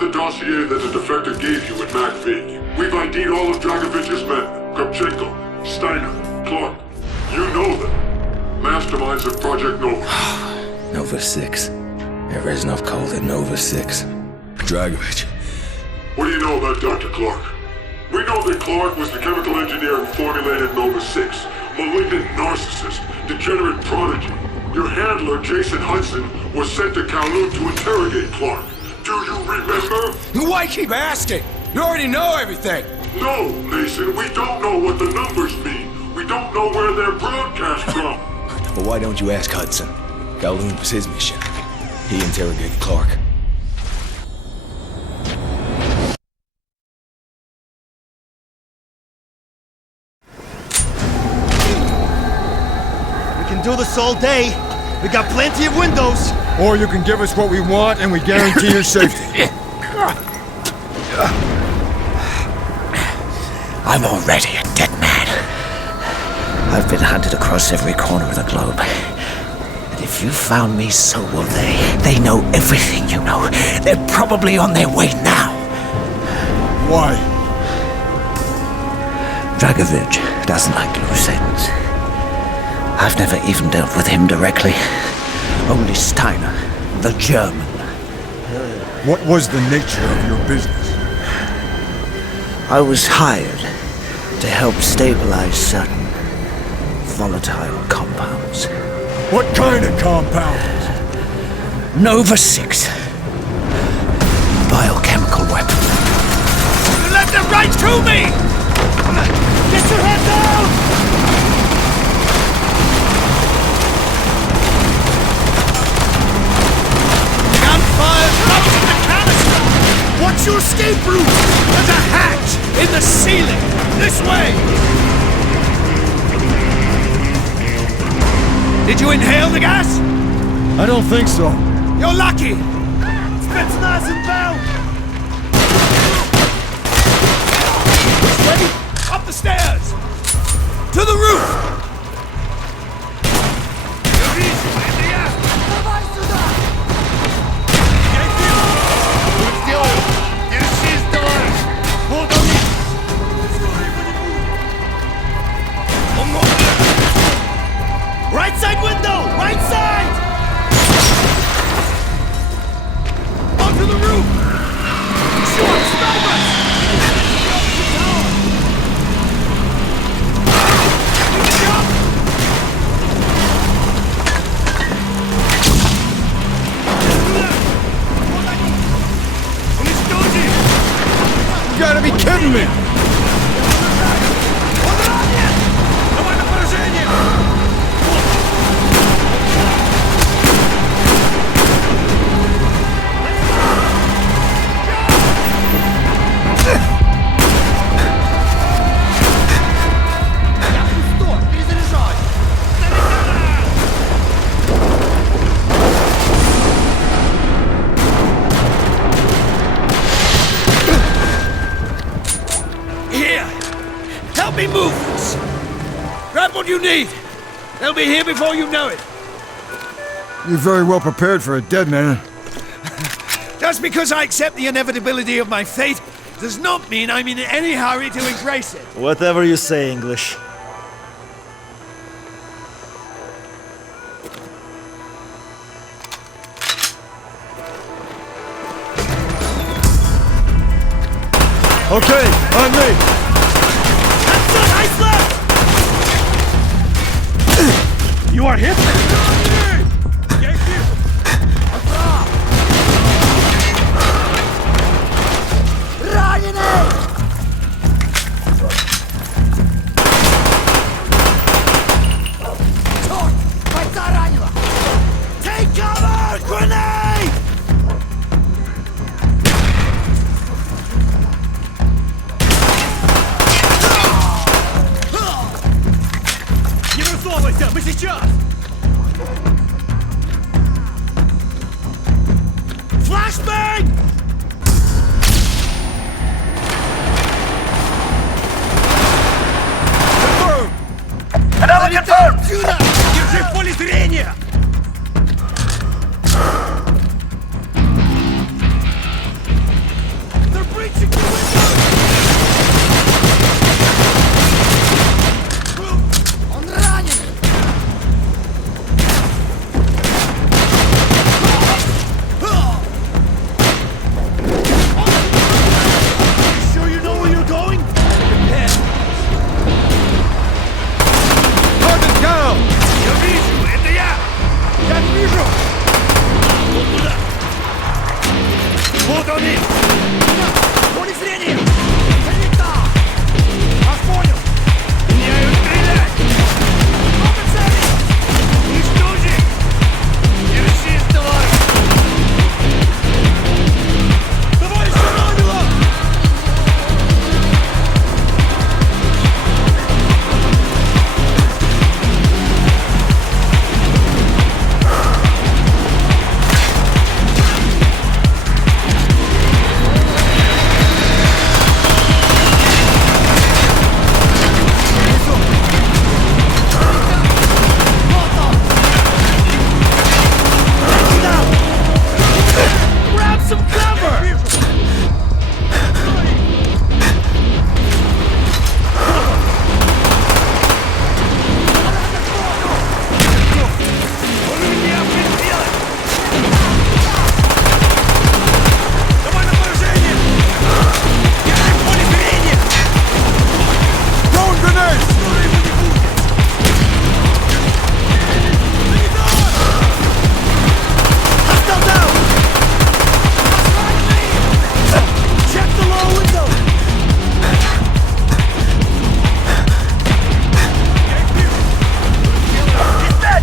have the dossier that the defector gave you in MacV. We've ID'd all of Dragovich's men. Kopchenko, Steiner, Clarke. You know them. Masterminds of Project Nova. Nova 6. Reznov called it Nova 6. Dragovich. What do you know about Dr. Clarke? We know that Clarke was the chemical engineer who formulated Nova 6. Malignant narcissist, degenerate prodigy. Your handler, Jason Hudson, was sent to Kowloon to interrogate Clarke. Do you remember? Why keep asking? You already know everything. No, Mason, we don't know what the numbers mean. We don't know where they're broadcast from. Well, why don't you ask Hudson? Kowloon was his mission. He interrogated Clarke. We can do this all day. We got plenty of windows. Or you can give us what we want and we guarantee your safety. I'm already a dead man. I've been hunted across every corner of the globe. And if you found me, so will they. They know everything you know. They're probably on their way now. Why? Dragovich doesn't like loose ends. I've never even dealt with him directly. Only Steiner, the German. What was the nature of your business? I was hired to help stabilize certain volatile compounds. What kind of compounds? Nova 6. Biochemical weapon. You left them right to me! Get your head down! Gunfire drops in the canister! What's your escape route? There's a hatch in the ceiling! This way! Did you inhale the gas? I don't think so. You're lucky! Spetsnaz inbound! Which way? Up the stairs! To the roof! Right side window! Right side! Onto the roof! Short snipers! You gotta be kidding me! Move this! Grab what you need! They'll be here before you know it! You're very well prepared for a dead man. Just because I accept the inevitability of my fate does not mean I'm in any hurry to embrace it. Whatever you say, English. Okay, on me! You are hit? Take cover! Grenade! Не высовывайся! Мы сейчас! стороны! Поле зрения! Целита! Вас понял! Меняю стрелять! Много цели! Уничтожить! Держись, товарищ! Товарищ Ромилов! Grab some cover! Он у меня сделать! Давай на поражение! Я в поле зрения! Throwing grenades! Скоро его не будет! Hostile down! Check the lower window! He's dead!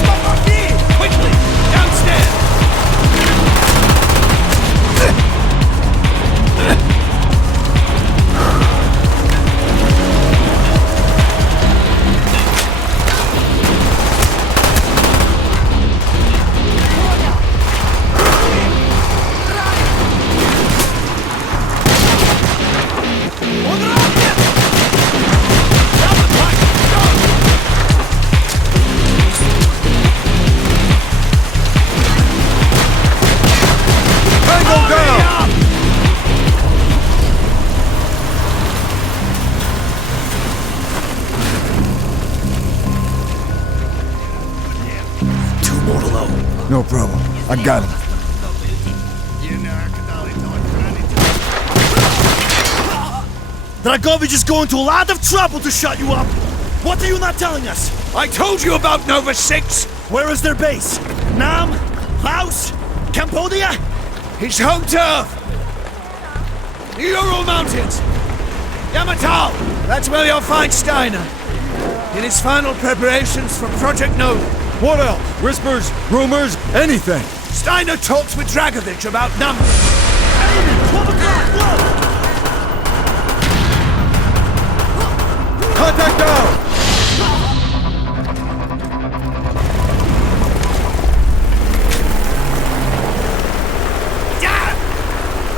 Stop our key! Quickly! Downstairs! Он ранен! Down the pipe! Go! Tango Hurry down! up! Two more to low. No problem. I got him. Dragovich is going to a lot of trouble to shut you up. What are you not telling us? I told you about Nova 6. Where is their base? Nam? Laos? Cambodia? His home turf. The Ural Mountains. Yamatal. That's where you'll find Steiner. In his final preparations for Project Nova. What else? Whispers, rumors, anything. Steiner talks with Dragovich about numbers. Enemy! 12 o'clock! Low! Contact down! Damn!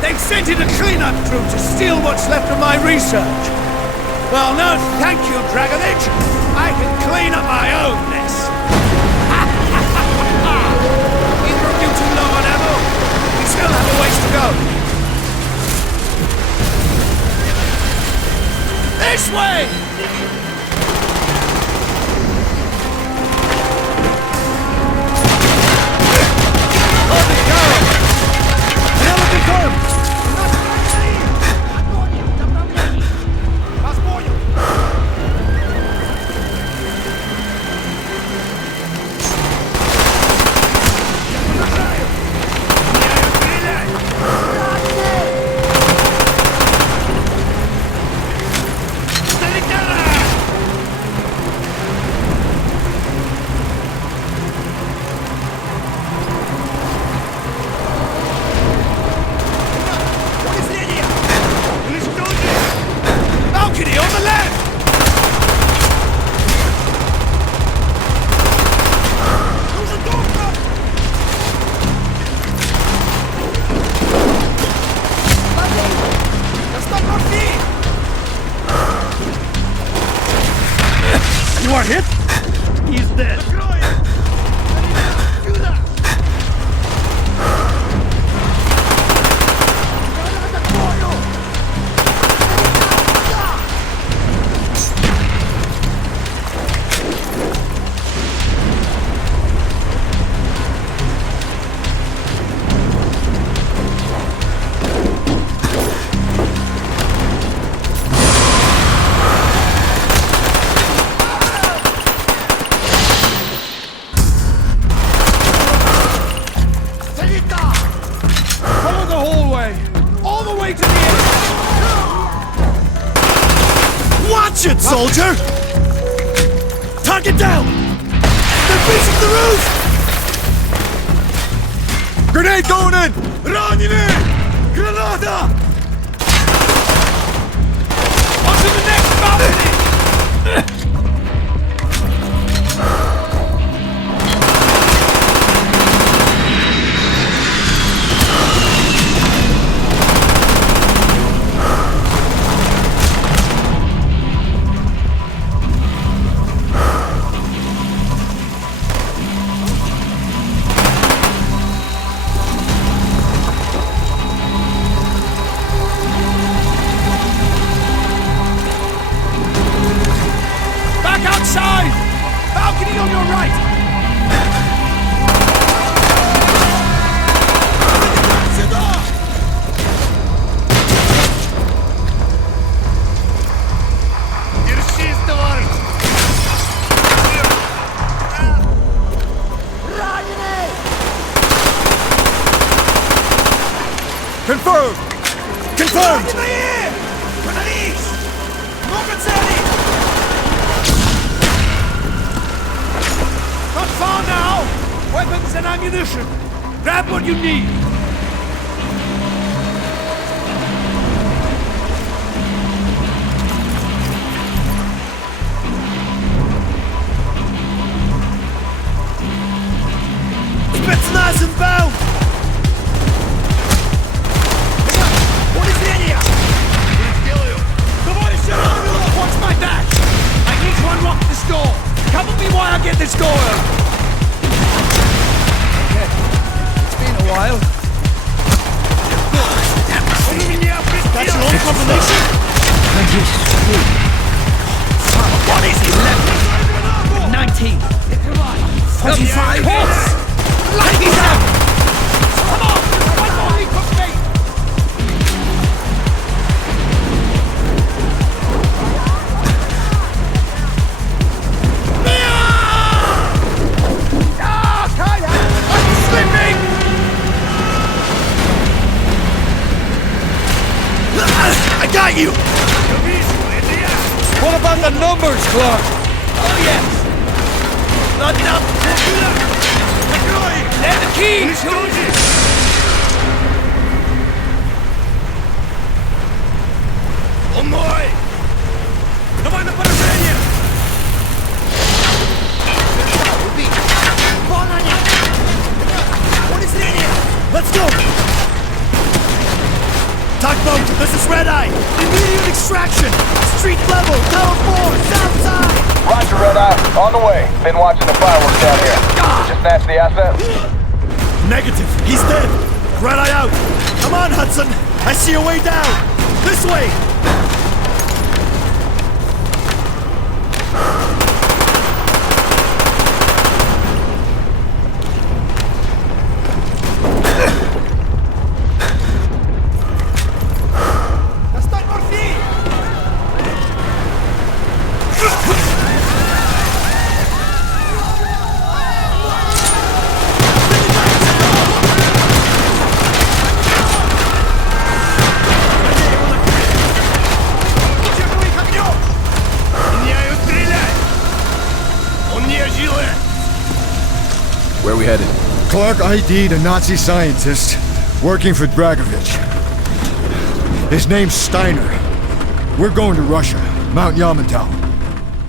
They sent in a cleanup crew to steal what's left of my research. Well, no, thank you, Dragovich. I can clean up my own mess. Either of you too low on ammo? We still have a ways to go. This way! Grenade to the air! Watch it, soldier! Target down! They're breaching the roof! Grenade going in! Ранены! Granada! On to the next balcony! Outside! Balcony on your right! Держись, товарищ! Confirmed! Confirmed! Not far now! Weapons and ammunition! Grab what you need! Spetsnaz inbound! Watch my back! I need to unlock this door! Cover me while I get this door open! Okay. It's been a while. That's your only confirmation? What is it? 19. 45. Light these out! Come on! One more leap of faith! I got you! What about the numbers, Clarke? Oh, yes! Lock it up! They're the keys! Он мой! Давай на поражение! Let's go! Tugboat, this is Red Eye! Immediate extraction! Street level, tower 4, south side! Roger, Red Eye. On the way. Been watching the fireworks down here. Did you snatch the asset? Negative, he's dead! Red Eye out! Come on, Hudson! I see a way down! This way! Where are we headed? Clarke ID'd a Nazi scientist working for Dragovich. His name's Steiner. We're going to Russia, Mount Yamantau.